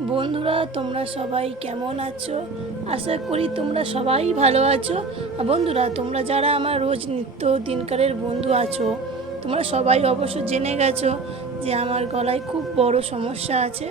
বন্ধুরা, তোমরা সবাই কেমন আছো? আশা করি তোমরা সবাই ভালো আছো। বন্ধুরা, তোমরা যারা আমার রোজ নিত্য দিনকারের বন্ধু আছো, তোমরা সবাই অবশ্য জেনে গেছো যে আমার গলায় খুব বড় সমস্যা আছে।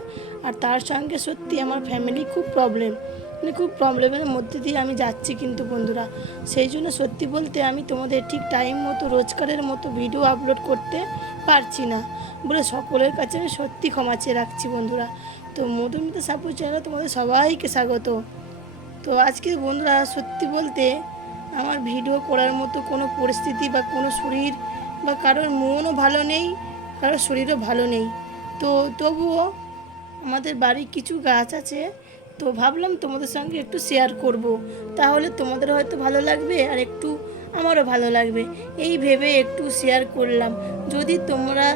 আর তার সঙ্গে সত্যি আমার ফ্যামিলি খুব প্রবলেম মানে খুব প্রবলেমের মধ্যে দিয়ে আমি যাচ্ছি কিন্তু বন্ধুরা। সেই জন্য সত্যি বলতে আমি তোমাদের ঠিক টাইম মতো, রোজকারের মতো ভিডিও আপলোড করতে পারছি না। বলে সকলের কাছে আমি সত্যি ক্ষমা চেয়ে রাখছি বন্ধুরা। তো মধুমিতা সাপু চ্যানেলে তোমাদের সবাইকে স্বাগত। তো আজকে বন্ধুরা সত্যি বলতে আমার ভিডিও করার মতো কোনো পরিস্থিতি বা কোনো শরীর বা কারোর মনও ভালো নেই, কারোর শরীরও ভালো নেই। তো তবুও আমাদের বাড়ির কিছু গাছ আছে, তো ভাবলাম তোমাদের সঙ্গে একটু শেয়ার করব। তাহলে তোমাদের হয়তো ভালো লাগবে আর একটু আমারও ভালো লাগবে। এই ভেবে একটু শেয়ার করলাম। যদি তোমরা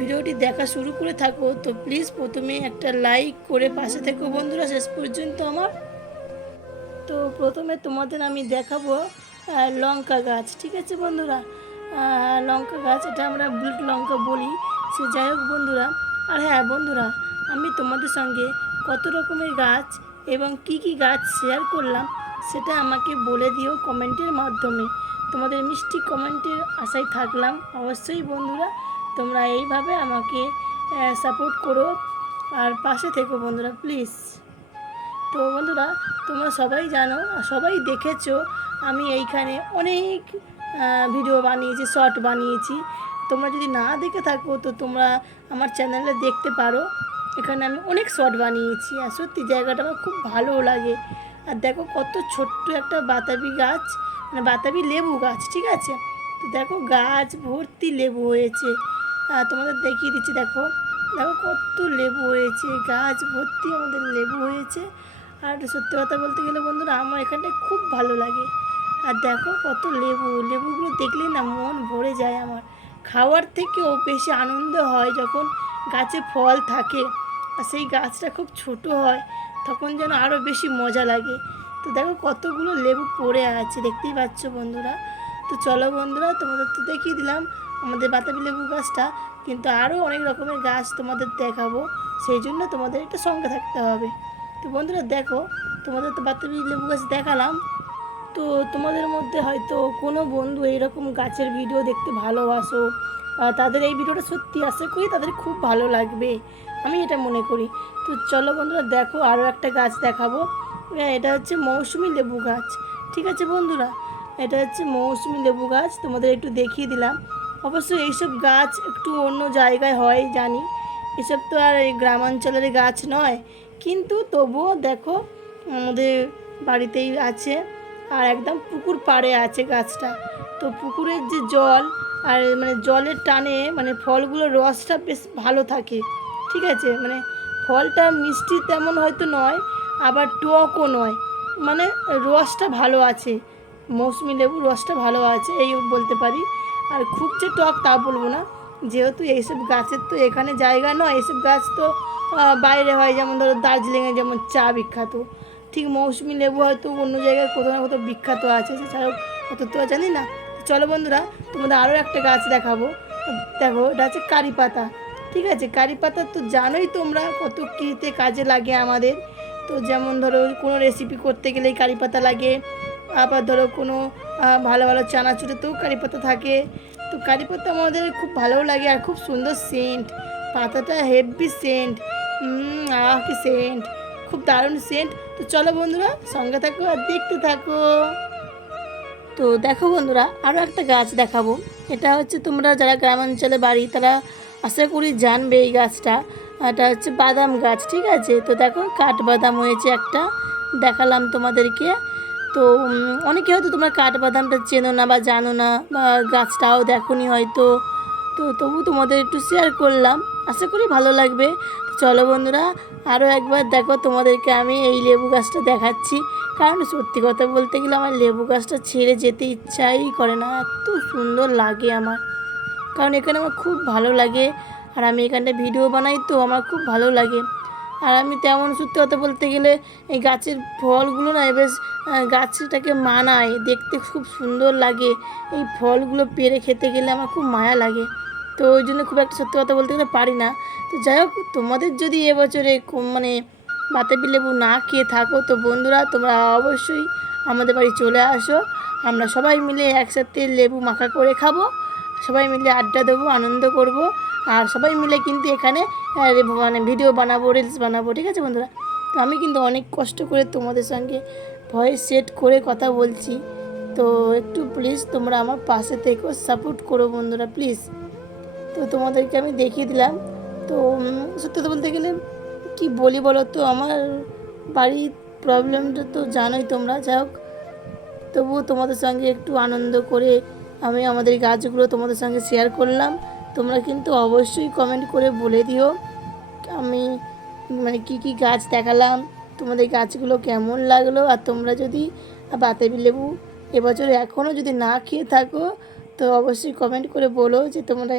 ভিডিওটি দেখা শুরু করে থাকো। তো প্লিজ প্রথমে একটা লাইক করে পাশে থেকো বন্ধুরা, শেষ পর্যন্ত আমার। তো প্রথমে তোমাদের আমি দেখাবো লঙ্কা গাছ, ঠিক আছে বন্ধুরা? লঙ্কা গাছ, এটা আমরা বুলেট লঙ্কা বলি। সে যাই হোক বন্ধুরা, আর হ্যাঁ বন্ধুরা, আমি তোমাদের সঙ্গে কত রকমের গাছ এবং কি কি গাছ শেয়ার করলাম, সেটা আমাকে বলে দিও কমেন্টের মাধ্যমে। তোমাদের মিষ্টি কমেন্টের আশায় থাকলাম, অবশ্যই বন্ধুরা। তোমরা এইভাবে আমাকে সাপোর্ট করো। আর পাশে থেকো বন্ধুরা প্লিজ তো বন্ধুরা, তোমরা সবাই জানো আর সবাই দেখেছ, আমি এইখানে অনেক ভিডিও বানিয়েছি শর্ট বানিয়েছি। তোমরা যদি না দেখে থাকো, তো তোমরা আমার চ্যানেলে দেখতে পারো। এখানে আমি অনেক শর্ট বানিয়েছি, আর সত্যি জায়গাটা আমার খুব ভালো লাগে। আর দেখো কত ছোট্ট একটা বাতাবি গাছ মানে বাতাবি লেবু গাছ, ঠিক আছে? তো দেখো গাছ ভর্তি লেবু হয়েছে। তোমাদের দেখিয়ে দিচ্ছি, দেখো। দেখো কত লেবু হয়েছে, গাছ ভর্তি আমাদের লেবু হয়েছে। আর সত্যি কথা বলতে গেলে বন্ধুরা, আমার এখানটায় খুব ভালো লাগে। আর দেখো কত লেবু, লেবুগুলো দেখলে না মন ভরে যায় আমার। খাওয়ার থেকেও বেশি আনন্দ হয় যখন গাছে ফল থাকে, আর সেই গাছটা খুব ছোট হয়, তখন যেন আরও বেশি মজা লাগে। তো দেখো কতগুলো লেবু পড়ে আছে, দেখতেই পাচ্ছ বন্ধুরা। তো চলো বন্ধুরা, তোমাদের তো দেখিয়ে দিলাম আমাদের বাতাবি লেবু গাছটা কিন্তু আরও অনেক রকমের গাছ তোমাদের দেখাবো। সেই জন্য তোমাদের একটু সঙ্গে থাকতে হবে। তো বন্ধুরা দেখো তোমাদের তো বাতাবি লেবু গাছ দেখালাম। তো তোমাদের মধ্যে হয়তো কোনো বন্ধু এইরকম গাছের ভিডিও দেখতে ভালোবাসো তাদের এই ভিডিওটা সত্যি আশা করি তাদের খুব ভালো লাগবে। আমি এটা মনে করি। তো চলো বন্ধুরা দেখো আরও একটা গাছ দেখাবো। হ্যাঁ, এটা হচ্ছে মৌসুমি লেবু গাছ। ঠিক আছে বন্ধুরা এটা হচ্ছে মৌসুমি লেবু গাছ। তোমাদের একটু দেখিয়ে দিলাম। অবশ্য এইসব গাছ একটু অন্য জায়গায় হয়, জানি। এসব তো আর এই গ্রামাঞ্চলের গাছ নয়। কিন্তু তবুও দেখো, আমাদের বাড়িতেই আছে আর একদম পুকুর পাড়ে আছে গাছটা। তো পুকুরের যে জল আর মানে জলের টানে মানে ফলগুলোর রসটা বেশ ভালো থাকে, ঠিক আছে? মানে ফলটা মিষ্টি তেমন হয়তো নয়, আবার টকও নয়। মানে রসটা ভালো আছে, মৌসুমি লেবুর রসটা ভালো আছে, এই বলতে পারি। আর খুব যে টক তা বলব না। যেহেতু এইসব গাছের তো এখানে জায়গা নয়, এইসব গাছ তো বাইরে হয়, যেমন ধরো দার্জিলিংয়ে যেমন চা বিখ্যাত। ঠিক মৌসুমি লেবু হয়তো অন্য জায়গায় কোথাও না কোথাও বিখ্যাত আছে হোক, অত তো জানি না। চলো বন্ধুরা, তোমাদের আরও একটা গাছ দেখাবো। দেখো এটা হচ্ছে কারি পাতা। ঠিক আছে, কারি পাতা তো জানোই তোমরা কত কীতে কাজে লাগে আমাদের। তো যেমন ধরো কোনো রেসিপি করতে গেলেই কারি পাতা লাগে আবার ধরো কোনো ভালো ভালো চানাচুরেতেও কারি পাতা থাকে। তো কারি পাতা আমাদের খুব ভালোও লাগে আর খুব সুন্দর সেন্ট পাতাটা হেভি সেন্ট আহ, কি সেন্ট খুব দারুণ সেন্ট তো চলো বন্ধুরা, সঙ্গে থাকো আর দেখতে থাকো। তো দেখো বন্ধুরা আরও একটা গাছ দেখাবো। এটা হচ্ছে তোমরা যারা গ্রামাঞ্চলে বাড়ি, তারা আশা করি জানবে এই গাছটা। এটা হচ্ছে বাদাম গাছ, ঠিক আছে? তো দেখো কাঠ বাদাম হয়েছে একটা, দেখালাম তোমাদেরকে। তো অনেকে হয়তো তোমরা কাঠবাদামটা চেনো না বা জানো না বা গাছটাও দেখোনি হয়তো। তো তবু তোমাদের একটু শেয়ার করলাম। আশা করি ভালো লাগবে। চলো বন্ধুরা আরও একবার দেখো তোমাদেরকে আমি এই লেবু গাছটা দেখাচ্ছি। কারণ সত্যি কথা বলতে গেলে আমার লেবু গাছটা ছেড়ে যেতে ইচ্ছাই করে না। এত সুন্দর লাগে আমার। কারণ এখানে আমার খুব ভালো লাগে। আর আমি এখানটা ভিডিও বানাই তো আমার খুব ভালো লাগে। আর আমি তেমন সত্যি কথা বলতে গেলে এই গাছের ফলগুলো না বেশ গাছটাকে মানায়, দেখতে খুব সুন্দর লাগে। এই ফলগুলো পেরে খেতে গেলে আমার খুব মায়া লাগে। তো ওই জন্য খুব একটা সত্যি কথা বলতে গেলে পারি না। তো যাই হোক, তোমাদের যদি এবছরে মানে বাতাবি লেবু না খেয়ে থাকো, তো বন্ধুরা তোমরা অবশ্যই আমাদের বাড়ি চলে আসো। আমরা সবাই মিলে একসাথে লেবু মাখা করে খাব। সবাই মিলে আড্ডা দেবো, আনন্দ করব। আর সবাই মিলে কিন্তু এখানে মানে ভিডিও বানাবো রিলস বানাবো, ঠিক আছে বন্ধুরা? তো আমি কিন্তু অনেক কষ্ট করে তোমাদের সঙ্গে ভয়েস সেট করে কথা বলছি। তো একটু প্লিজ তোমরা আমার পাশে থেকেও সাপোর্ট করো বন্ধুরা প্লিজ তো তোমাদেরকে আমি দেখিয়ে দিলাম। তো সত্যি কথা বলতে গেলে কি বলি বলো তো, আমার বাড়ির প্রবলেমটা তো জানোই তোমরা। যাই হোক, তবুও তোমাদের সঙ্গে একটু আনন্দ করে আমি আমাদের গাছগুলো তোমাদের সঙ্গে শেয়ার করলাম। তোমরা কিন্তু অবশ্যই কমেন্ট করে বলে দিও আমি মানে কি কি গাছ দেখালাম, তোমাদের গাছগুলো কেমন লাগল, আর তোমরা যদি বাতাবি লেবু এবছর এখনও যদি না খেয়ে থাকো, তো অবশ্যই কমেন্ট করে বলো যে তোমরা